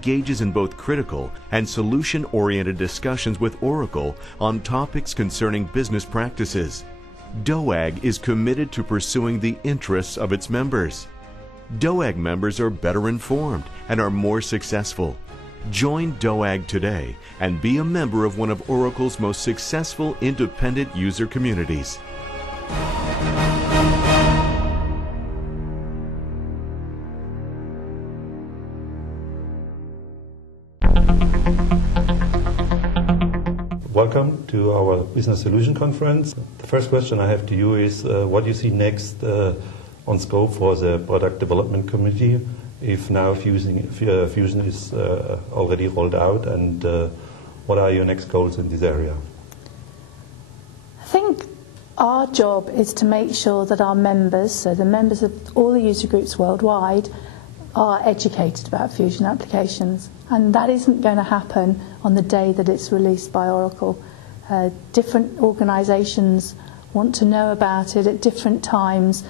engages in both critical and solution-oriented discussions with Oracle on topics concerning business practices. DOAG is committed to pursuing the interests of its members. DOAG members are better informed and are more successful. Join DOAG today and be a member of one of Oracle's most successful independent user communities. Welcome to our Business Solution Conference. The first question I have to you is what do you see next on scope for the Product Development Committee if now Fusion is already rolled out, and what are your next goals in this area? I think our job is to make sure that our members, so the members of all the user groups worldwide, are educated about Fusion applications, and that isn't going to happen on the day that it's released by Oracle. Different organisations want to know about it at different times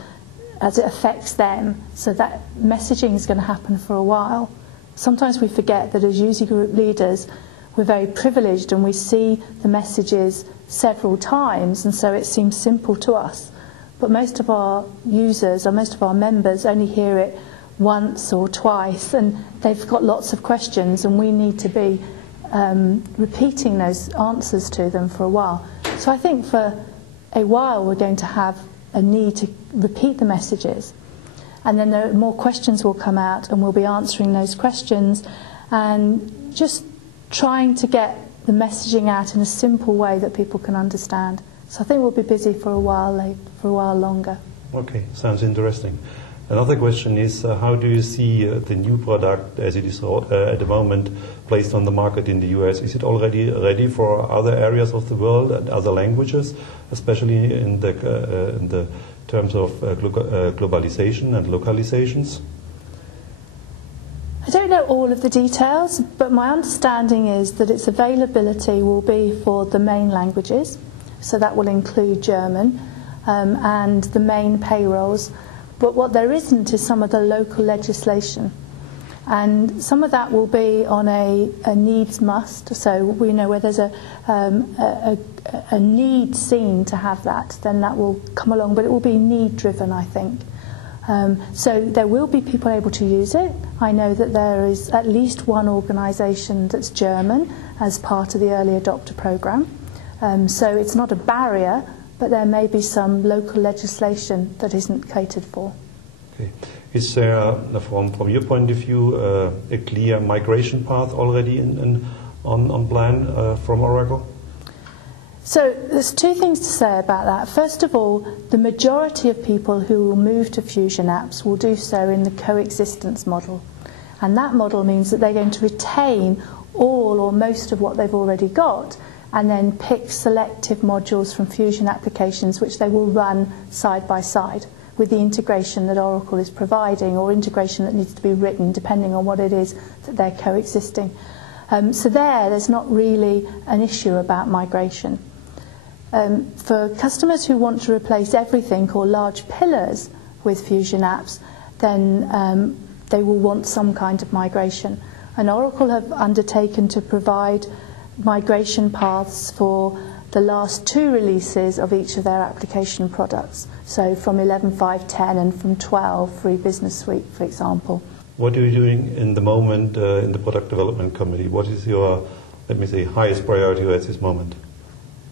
as it affects them, so that messaging is going to happen for a while. Sometimes we forget that as user group leaders we're very privileged and we see the messages several times, and so it seems simple to us. But most of our users or most of our members only hear it once or twice, and they've got lots of questions, and we need to be repeating those answers to them for a while. So I think for a while we're going to have a need to repeat the messages, and then more questions will come out, and we'll be answering those questions and just trying to get the messaging out in a simple way that people can understand. So I think we'll be busy for a while longer. Okay, sounds interesting. Another question is how do you see the new product as it is at the moment placed on the market in the US? Is it already ready for other areas of the world and other languages, especially in the terms of globalization and localizations? I don't know all of the details, but my understanding is that its availability will be for the main languages, so that will include German and the main payrolls. But what there isn't is some of the local legislation. And some of that will be on a needs must. So we know where there's a need seen to have that, then that will come along. But it will be need driven, I think. So there will be people able to use it. I know that there is at least one organisation that's German as part of the early adopter programme. So it's not a barrier, but there may be some local legislation that isn't catered for. Okay. Is there, from your point of view, a clear migration path already on plan from Oracle? So there's two things to say about that. First of all, the majority of people who will move to Fusion apps will do so in the coexistence model. And that model means that they're going to retain all or most of what they've already got, and then pick selective modules from Fusion applications which they will run side by side with the integration that Oracle is providing, or integration that needs to be written depending on what it is that they're coexisting. So there's not really an issue about migration. For customers who want to replace everything or large pillars with Fusion apps, then they will want some kind of migration. And Oracle have undertaken to provide migration paths for the last 2 releases of each of their application products. So from 11.5.10 and from 12 for Business Suite, for example. What are you doing in the moment in the Product Development Committee? What is your, let me say, highest priority at this moment?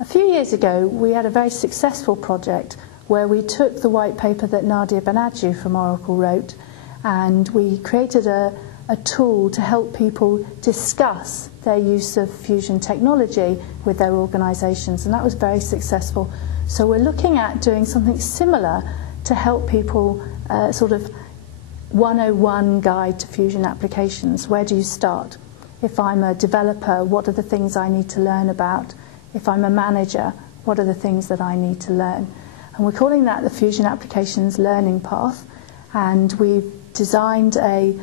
A few years ago, we had a very successful project where we took the white paper that Nadia Banadju from Oracle wrote, and we created a tool to help people discuss their use of Fusion technology with their organisations, and that was very successful. So we're looking at doing something similar to help people sort of 101 guide to Fusion applications. Where do you start? If I'm a developer, what are the things I need to learn about? If I'm a manager, what are the things that I need to learn? And we're calling that the Fusion Applications Learning Path, and we've designed a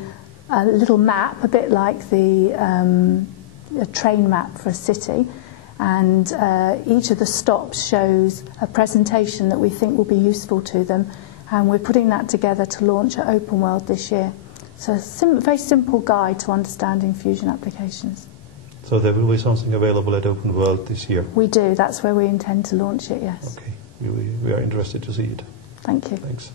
little map, a bit like a train map for a city, and each of the stops shows a presentation that we think will be useful to them, and we're putting that together to launch at Open World this year. So a very simple guide to understanding fusion applications. So there will be something available at Open World this year? We do. That's where we intend to launch it, yes. Okay. We are interested to see it. Thank you. Thanks.